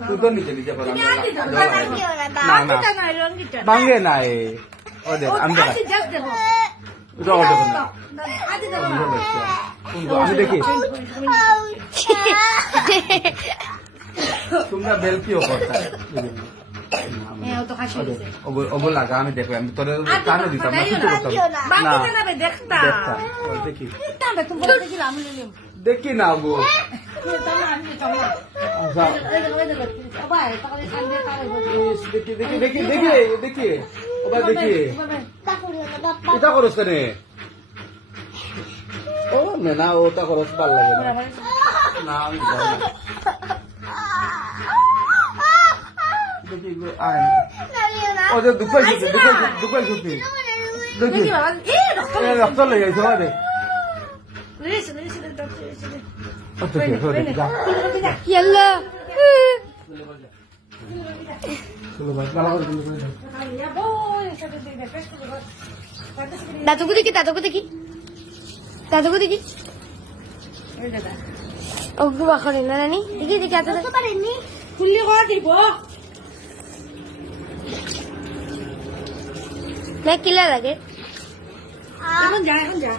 তুই তো নিচে নিচে করো না না ভাঙে নাই ও দেখ আমি দেখ আমি দেখি তোমরা বেল কি করতা ওগো লাগা আমি দেখো আমি তোর কানে দিতাম না কিছু করতাম না দেখি দেখি না গো দেখি দেখি দেখি দেখি দেখি ওবা দেখি এটা করছ কেন ও না ওটা করছ ভালো লাগে না আমি দেখি গো আয় ও যে দুপাই দুপাই দেখি রক্ত লেগে গেছে মানে يلا দাদুকে দেখি ওগুলো বাকরে না নানি দেখি দেখি এত খুললি কর দিব না কিলা লাগে এখন যা